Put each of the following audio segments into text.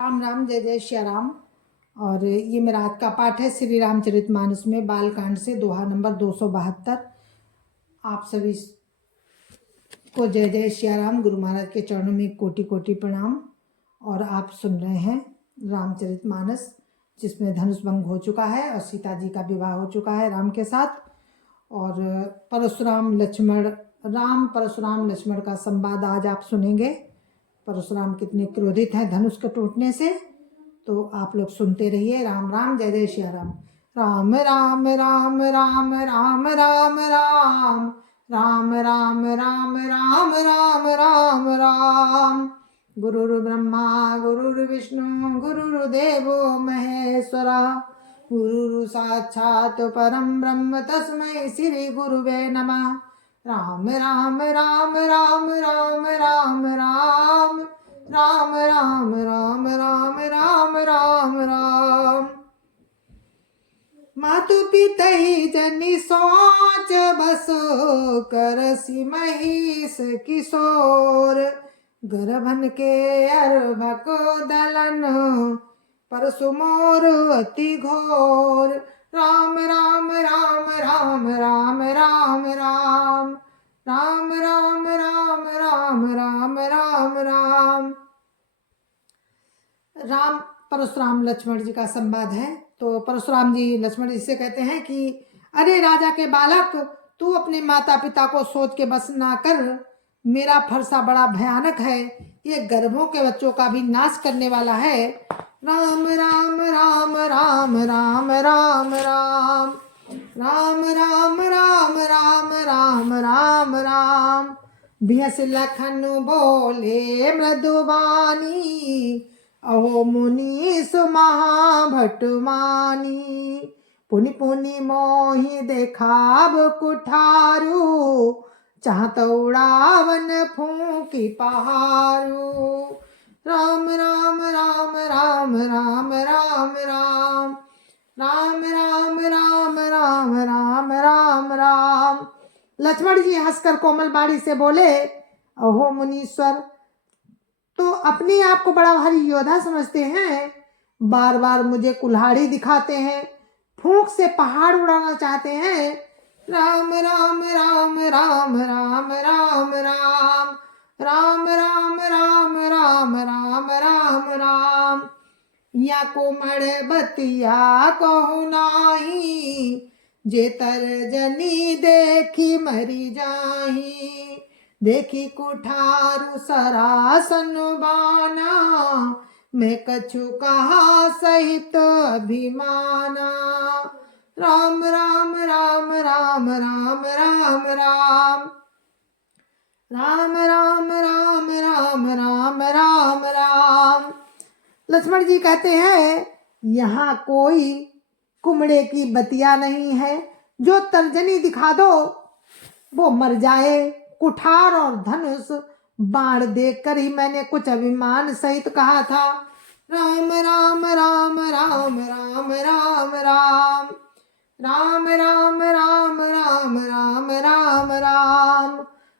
राम राम, जय जय श्री राम। और ये मेरा आज का पाठ है श्री रामचरितमानस में बालकांड से दोहा नंबर 272। आप सभी को जय जय श्री राम। गुरु महाराज के चरणों में कोटि कोटि प्रणाम। और आप सुन रहे हैं रामचरितमानस, जिसमें धनुष भंग हो चुका है और सीता जी का विवाह हो चुका है राम के साथ। और परशुराम लक्ष्मण का संवाद आज आप सुनेंगे। परशुराम कितने क्रोधित हैं धनुष के टूटने से, तो आप लोग सुनते रहिए। राम राम, जय जय श्री राम। राम राम राम राम राम राम राम राम राम राम राम राम राम राम। गुरुर्ब्रह्मा गुरुर्विष्णु गुरुर्देवो महेश्वरा, गुरु साक्षात् परम ब्रह्म तस्मै श्री गुरुवे नमः। राम राम राम राम राम राम राम राम राम राम राम राम राम राम। मातु पितहि जनि सोच बसो, करसि महिष किशोर। गर्भन के अर्भक दलन, परसु मोर अति घोर। राम राम राम राम राम राम राम राम राम राम राम राम राम राम। राम परशुराम लक्ष्मण जी का संवाद है। तो परशुराम जी लक्ष्मण जी से कहते हैं कि अरे राजा के बालक, तू अपने माता पिता को सोच के बस ना कर। मेरा फरसा बड़ा भयानक है, ये गर्भों के बच्चों का भी नाश करने वाला है। राम राम राम राम राम राम राम राम राम राम राम राम राम राम। भियस लखन बोले मृदुबानी, अहो मुनीस महाभटमानी। पुनि पुनि मोहि देखाब कुठारू, चाहत उड़ावन फूंकी पहारू। राम राम राम राम राम राम राम राम राम राम राम राम राम राम। लक्ष्मण जी हंसकर कोमल बाणी से बोले, अहो मुनीश्वर, तो अपने आप को बड़ा भारी योद्धा समझते हैं। बार बार मुझे कुल्हाड़ी दिखाते हैं, फूंक से पहाड़ उड़ाना चाहते हैं। राम राम राम राम राम राम राम राम राम राम राम राम राम राम। या कोमड़ बतिया कहु नाही, जेतर जनी देखी मरी जाही। देखी कुठारु सरासन बाना, मैं कछु कहा सहित अभिमाना। राम राम राम राम राम राम राम राम राम राम राम राम राम राम। लक्ष्मण जी कहते हैं, यहाँ कोई कुमड़े की बतिया नहीं है, जो तर्जनी दिखा दो वो मर जाए। कुठार और धनुष बाण देखकर ही मैंने कुछ अभिमान सहित कहा था। राम राम राम राम राम राम राम राम राम राम राम राम राम राम।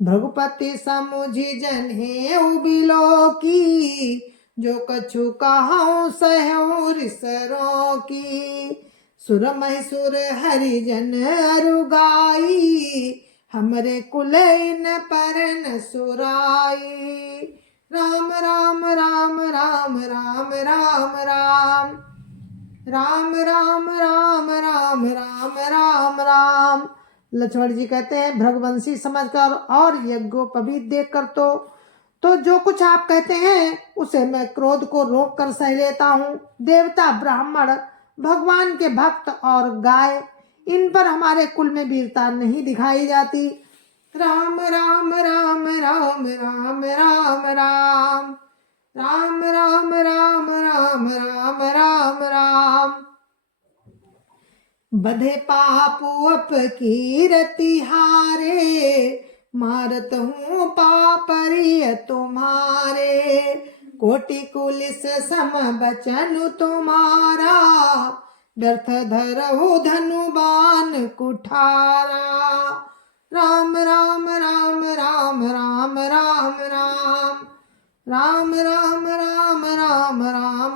भृगुपति समुझि जन्हे बिलो की, जो कछु कहूँ सहूँ ऋषरों की। सुर महिसुर हरिजन अरुगाई, हमरे कुलैन परन सुराई। राम राम राम राम राम राम राम राम राम राम राम राम राम राम। लक्ष्मण जी कहते हैं, भृगवंशी समझकर और यज्ञोपवीत देखकर तो जो कुछ आप कहते हैं उसे मैं क्रोध को रोक कर सह लेता हूँ। देवता, ब्राह्मण, भगवान के भक्त और गाय, इन पर हमारे कुल में वीरता नहीं दिखाई जाती। राम राम राम राम राम राम राम राम राम राम राम राम राम राम। बधे पापू अप कीरति हारे, मारत हूँ पापरिय तुम्हारे। कोटि कुलिस सम बचन तुम्हारा, व्यर्थ धरहु धनुबान कुठारा। राम राम राम राम राम राम राम राम राम राम राम राम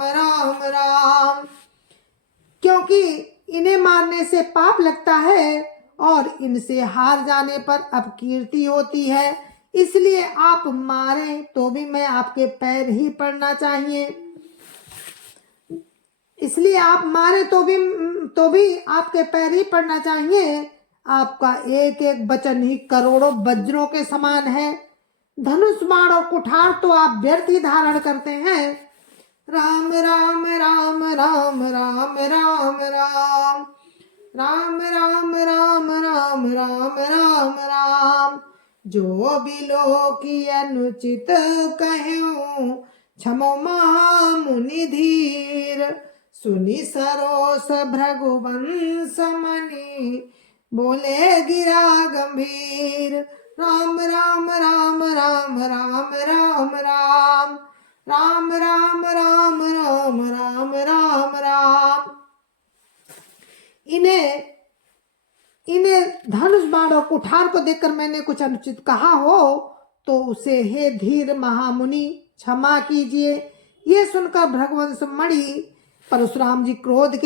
इन्हें मारने से पाप लगता है और इनसे हार जाने पर अपकीर्ति होती है, इसलिए आप मारें तो भी मैं आपके पैर ही पड़ना चाहिए। इसलिए आप मारे तो भी आपके पैर ही पड़ना चाहिए। आपका एक एक वचन ही करोड़ों वज्रों के समान है। धनुष बाण और कुठार तो आप व्यर्थ ही धारण करते हैं। राम राम राम राम राम राम राम राम राम राम राम राम राम राम। जो भी लोकी अनुचित कहूँ क्षमो महामुनि धीर। सुनी सरोस भृगुवंश मणि बोले गिरा गंभीर। राम राम राम राम राम राम राम राम राम राम राम राम राम राम। इन्हें धनुष बाण और कुठार को देखकर मैंने कुछ अनुचित कहा हो तो उसे हे धीर महामुनि क्षमा कीजिए। ये सुनकर भृगुवंश मणि परशुराम जी क्रोध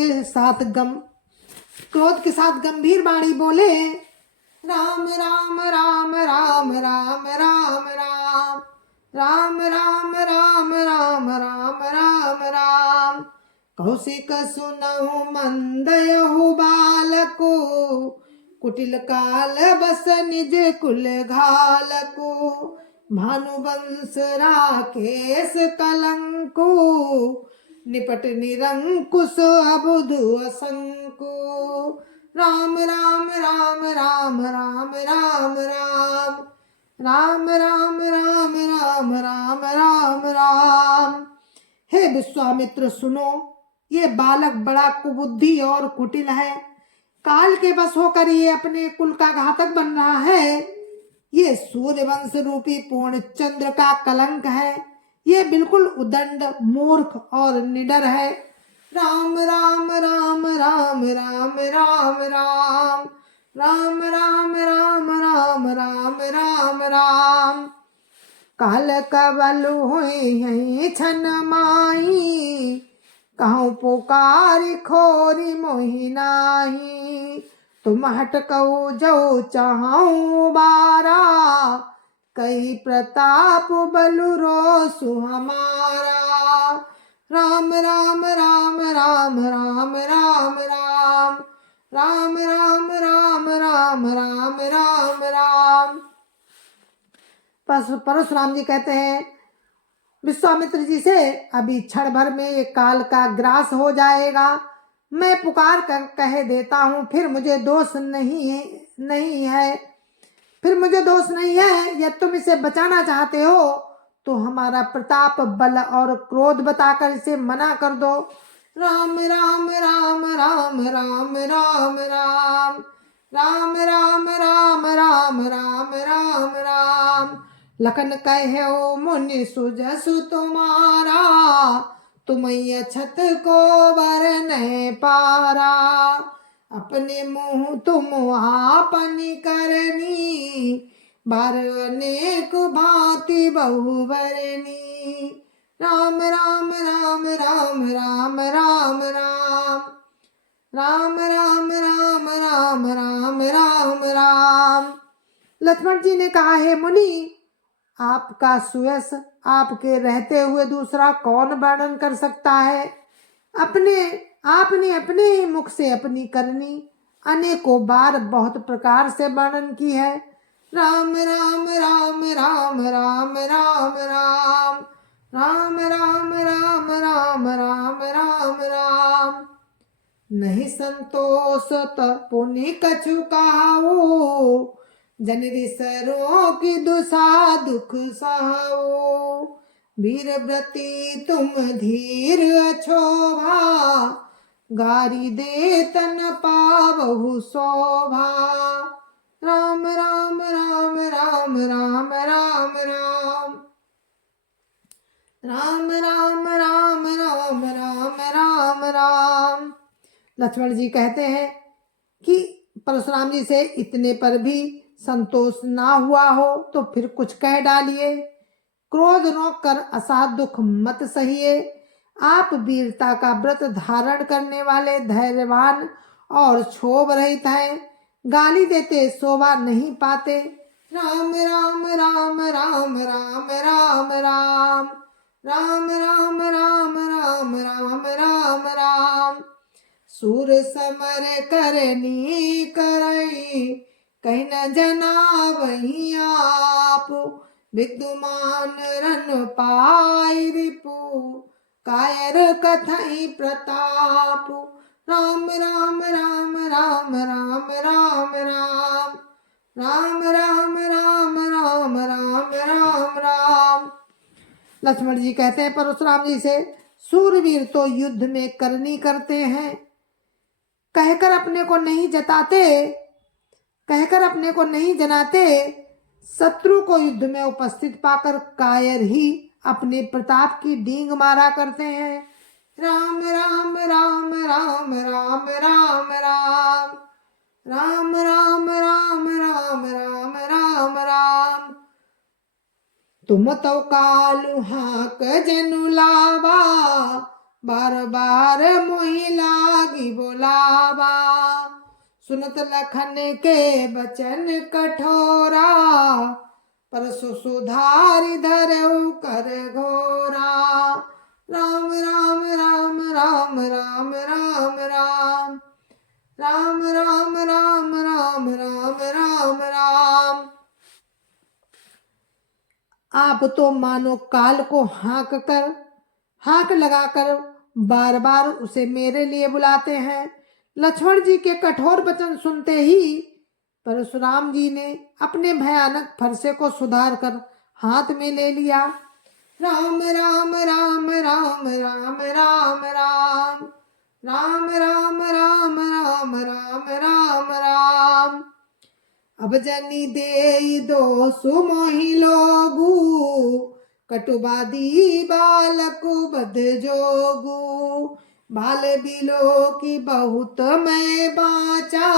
के साथ गंभीर वाणी बोले, राम राम राम राम राम राम राम राम राम राम राम राम राम राम। कौशिक सुनहु मंदयहु बालको कुटिल काल बस निज कुल घालको। भानुवंश राकेश कलंको निपट निरंकुश अबुधु असंको। राम राम राम राम राम राम राम राम राम राम राम राम राम राम। हे विश्वामित्र सुनो, ये बालक बड़ा कुबुद्धि और कुटिल है। काल के बस होकर ये अपने कुल का घातक बन रहा है। ये सूर्यवंश रूपी पूर्ण चंद्र का कलंक है। ये बिल्कुल उदंड मूर्ख और निडर है। राम राम राम राम राम राम राम राम राम राम राम राम राम राम। काल कबल हुई छन माही कहूँ पुकारी खोरी मोहि नाही। तुम हटकऊ जो चाहूँ बारा कई प्रताप बलु रोसु हमारा। राम राम राम राम राम राम राम राम राम राम राम राम राम राम। परशुराम जी कहते हैं विश्वामित्र जी से, अभी क्षण भर में ये काल का ग्रास हो जाएगा। मैं पुकार कर कह देता हूँ, फिर मुझे दोष नहीं है। यदि तुम इसे बचाना चाहते हो तो हमारा प्रताप बल और क्रोध बताकर इसे मना कर दो। राम राम राम राम राम राम राम राम राम राम राम राम राम राम। लखन कहो मुनि सुजसु तुम्हारा तुम छत को बर नहीं पारा। अपने मुँह तुम आपनी करनी बार अनेक भांति बहुबरनी। राम राम राम राम राम राम राम राम राम राम राम राम राम राम। लक्ष्मण जी ने कहा, हे मुनि, आपका सुयश आपके रहते हुए दूसरा कौन वर्णन कर सकता है। आपने अपने ही मुख से अपनी करनी अनेकों बार बहुत प्रकार से वर्णन की है। राम राम राम राम राम राम राम राम राम राम राम राम राम राम। नहीं संतोष पुनि कछु काऊ जनरी सरो की दुसा दुख सहाओ। वीर व्रती तुम धीर अछोभा गारी दे तन पावहु शोभा। राम राम राम राम राम राम राम राम राम राम राम राम राम राम। लक्ष्मण जी कहते हैं कि परशुराम जी से इतने पर भी संतोष ना हुआ हो तो फिर कुछ कह डालिए। क्रोध रोक कर असाध दुख मत सहिए। आप वीरता का व्रत धारण करने वाले धैर्यवान और क्षोभ रहित हैं, गाली देते शोभा नहीं पाते। राम राम राम राम राम राम राम राम राम राम राम राम राम राम। सूर समर करनी करई, कहीं न जना वही आप। विद्युमान रन पाई रिपु, कायर कथई प्रताप। राम राम राम राम राम राम राम राम राम राम राम राम राम राम। लक्ष्मण जी कहते हैं परशुराम जी से, सूरवीर तो युद्ध में करनी करते हैं, कहकर अपने को नहीं जताते, कहकर अपने को नहीं जनाते। शत्रु को युद्ध में उपस्थित पाकर कायर ही अपने प्रताप की डींग मारा करते हैं। राम राम राम राम राम राम राम राम राम राम राम राम राम राम। तुम तो कालू हाक जनु लावा, बार बार मोहि लागी बोलावा। सुनत लखन के बचन कठोरा, परसु सुधारि धरऊ कर घोरा। राम राम राम राम राम राम राम राम राम राम राम राम राम राम। आप तो मानो काल को हाँक लगाकर बार बार उसे मेरे लिए बुलाते हैं। लक्ष्मण जी के कठोर वचन सुनते ही परशुराम जी ने अपने भयानक फरसे को सुधार कर हाथ में ले लिया। राम राम राम राम राम राम राम राम राम राम राम राम राम राम। अब जनी दे दो सुमोहि लोगू, कटुबादी बालक बध जोगू। बाल बिलो की बहुत मैं बाचा,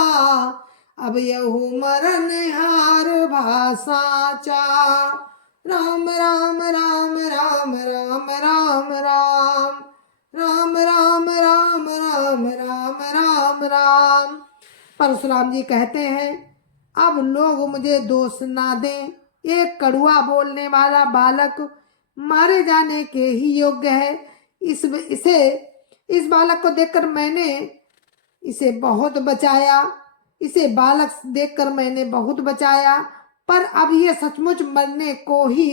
अब यहू मरण हार भासाचा। राम राम राम राम राम राम राम राम राम राम राम राम राम राम। परशुराम जी कहते हैं, अब लोग मुझे दोष ना दें, एक कड़ुआ बोलने वाला बालक मारे जाने के ही योग्य है। इस बालक को देखकर मैंने इसे बहुत बचाया, इसे बालक देखकर मैंने बहुत बचाया, पर अब ये सचमुच मरने को ही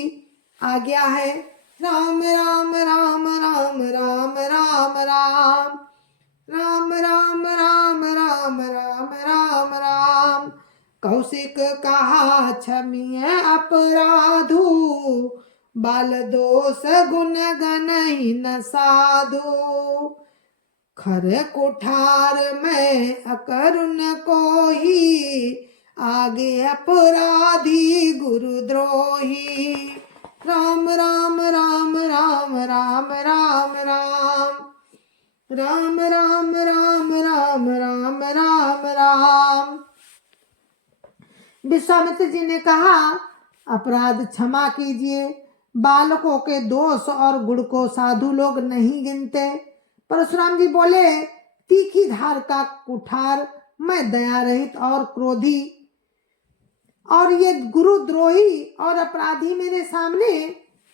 आ गया है। राम राम राम राम राम राम राम राम राम राम राम राम राम राम। कौशिक कहा क्षमिय अपराधु, बाल दोष गुण गनहि न साधु। खर कुठार में अकरुण को ही, आगे अपराधी गुरुद्रोही। राम राम राम राम राम राम राम राम राम राम राम राम राम राम। विश्वामित्र जी ने कहा, अपराध क्षमा कीजिए, बालकों के दोष और गुण को साधु लोग नहीं गिनते। परशुराम जी बोले, तीखी धार का कुठार मैं दया रहित और क्रोधी, और ये गुरुद्रोही और अपराधी मेरे सामने।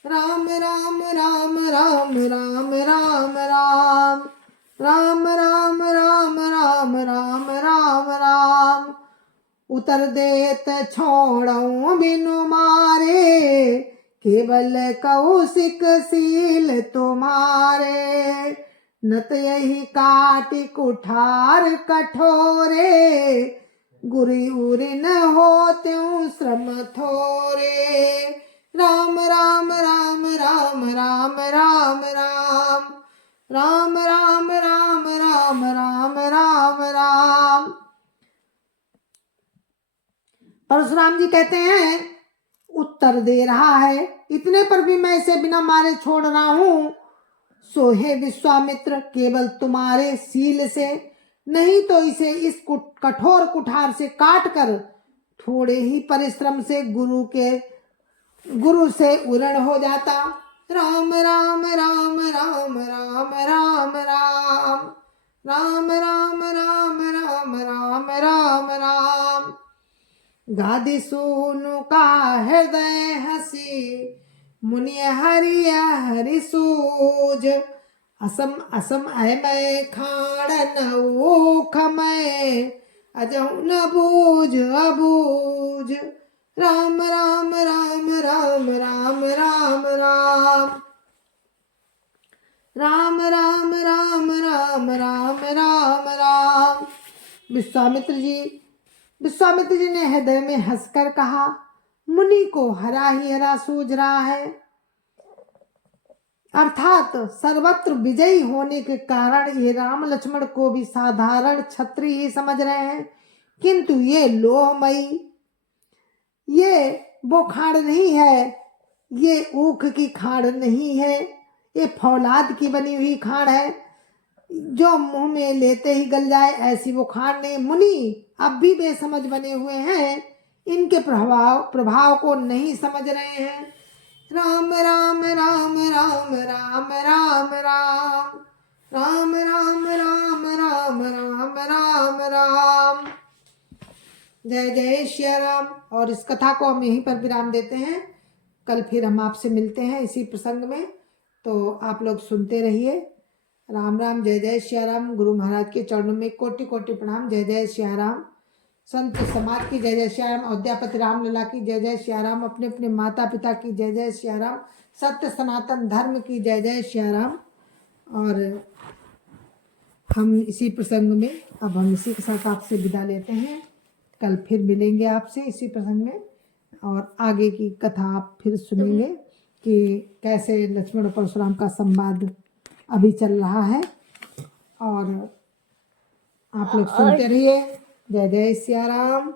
राम राम राम राम राम राम राम राम राम राम राम राम राम राम। उतर देत छोड़ऊ बिनु मारे, केवल कौशिक सील तुम्हारे। नत यही काटि कुठार कठोरे, गुरी उरी न हो त्यों श्रम थोरे। राम राम राम राम राम राम राम राम राम राम राम राम राम राम। परशुराम जी कहते हैं, उत्तर दे रहा है, इतने पर भी मैं इसे बिना मारे छोड़ रहा हूं। सो हे विश्वामित्र, केवल तुम्हारे सील से, नहीं तो इसे इस कठोर कुठार से काट कर थोड़े ही परिश्रम से गुरु से उरण हो जाता। राम राम राम राम राम राम राम राम राम राम राम गादि सूनु का हृदय हसी, मुनि हरि हरि सूझ। असम असम अमय खाड़ नऊ खमय, अजहु न बूझ अबूझ। राम राम राम राम राम राम राम, राम राम राम राम राम राम राम। विश्वामित्र जी ने हृदय में हंसकर कहा, मुनि को हरा ही हरा सूझ रहा है, अर्थात सर्वत्र विजयी होने के कारण ये राम लक्ष्मण को भी साधारण क्षत्रिय ही समझ रहे हैं, किंतु ये लोहमयी, ये वो खाड़ नहीं है, ये ऊख की खाड़ नहीं है, ये फौलाद की बनी हुई खाड़ है जो मुंह में लेते ही गल जाए, ऐसी वो खाड़ नहीं। मुनि अब भी बेसमझ बने हुए हैं, इनके प्रभाव को नहीं समझ रहे हैं। राम राम राम राम राम राम राम, राम राम राम राम राम राम राम। जय जय श्री राम। और इस कथा को हम यहीं पर विराम देते हैं। कल फिर हम आपसे मिलते हैं इसी प्रसंग में, तो आप लोग सुनते रहिए। राम राम, जय जय श्री राम। गुरु महाराज के चरणों में कोटि कोटि प्रणाम। जय जय श्री राम। संत समाज की जय जय श्री राम। अयोध्यापति रामलला की जय जय श्री राम। अपने अपने माता पिता की जय जय श्री राम। सत्य सनातन धर्म की जय जय श्री राम। और हम इसी प्रसंग में अब हम इसी के साथ आपसे विदा लेते हैं। कल फिर मिलेंगे आपसे इसी प्रसंग में, और आगे की कथा आप फिर सुनेंगे कि कैसे लक्ष्मण और परशुराम का संवाद अभी चल रहा है। और आप लोग सुनते रहिए। जय जय सिया राम।